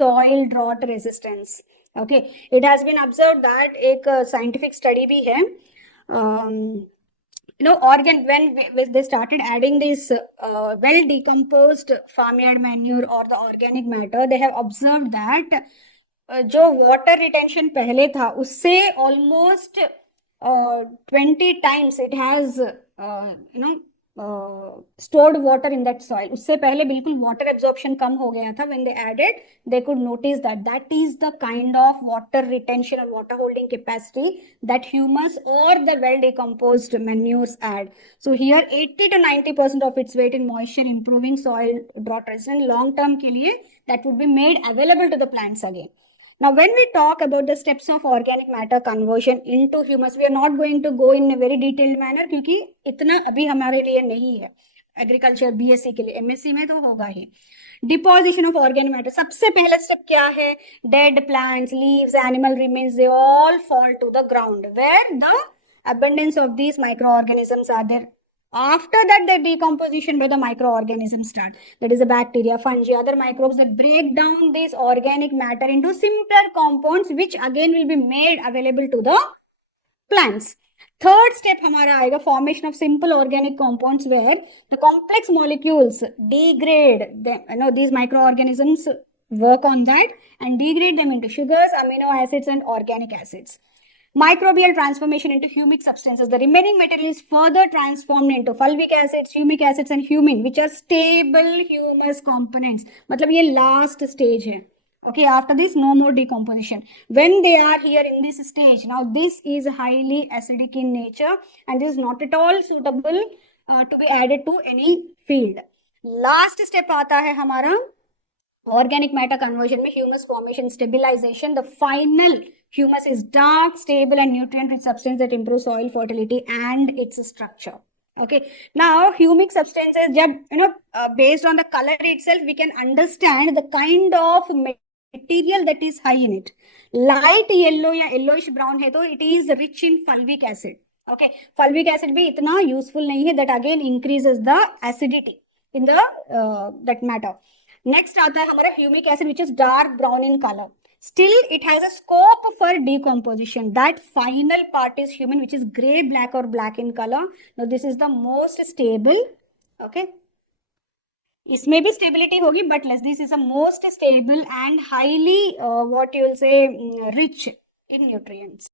soil drought resistance. Okay, it has been observed that एक scientific study भी है, when they started adding this well decomposed farmyard manure or the organic matter, they have observed that जो water retention पहले था उससे almost 20 times it has stored water in that soil. उससे पहले बिल्कुल water absorption कम हो गया था. When they added, they could notice that that is the kind of water retention or water holding capacity that humus or the well decomposed manures add. So here 80 to 90% of its weight in moisture, improving soil drought resistance. Long term के लिए that would be made available to the plants again. Now, when we talk about the steps of organic matter conversion into humus, we are not going to go in a very detailed manner क्योंकि इतना अभी हमारे लिए नहीं है. Agriculture BSc के लिए, MSc में तो होगा ही. डिपोजिशन ऑफ ऑर्गेनिक मैटर, सबसे पहला स्टेप क्या है? Dead plants, leaves, animal remains, they all fall to the ground where the abundance of these microorganisms are there. After that, the decomposition by the microorganisms start. That is the bacteria, fungi, other microbes that break down this organic matter into simpler compounds, which again will be made available to the plants. Third step हमारा आएगा formation of simple organic compounds where the complex molecules degrade them. These microorganisms work on that and degrade them into sugars, amino acids, and organic acids. Microbial transformation into humic substances. The remaining material is further transformed into fulvic acids, humic acids, and humin, which are stable humus components. मतलब ये last stage है. Okay, after this, no more decomposition. When they are here in this stage, now this is highly acidic in nature and this is not at all suitable to be added to any field. Last step आता है हमारा organic matter conversion में humus formation, stabilization. The final humus is dark, stable, and nutrient-rich substance that improves soil fertility and its structure. Okay, now humic substances, based on the color itself, we can understand the kind of material that is high in it. Light yellow या yellowish brown है तो it is rich in fulvic acid. Okay, fulvic acid भी इतना useful नहीं है, that again increases the acidity in the that matter. Next आता है हमारा humic acid, which is dark brown in color. Still, it has a scope for decomposition. That final part is humin, which is gray, black, or black in color. Now, this is the most stable. Okay. इसमें भी stability होगी, but less. This is the most stable and highly, what you will say, rich in nutrients.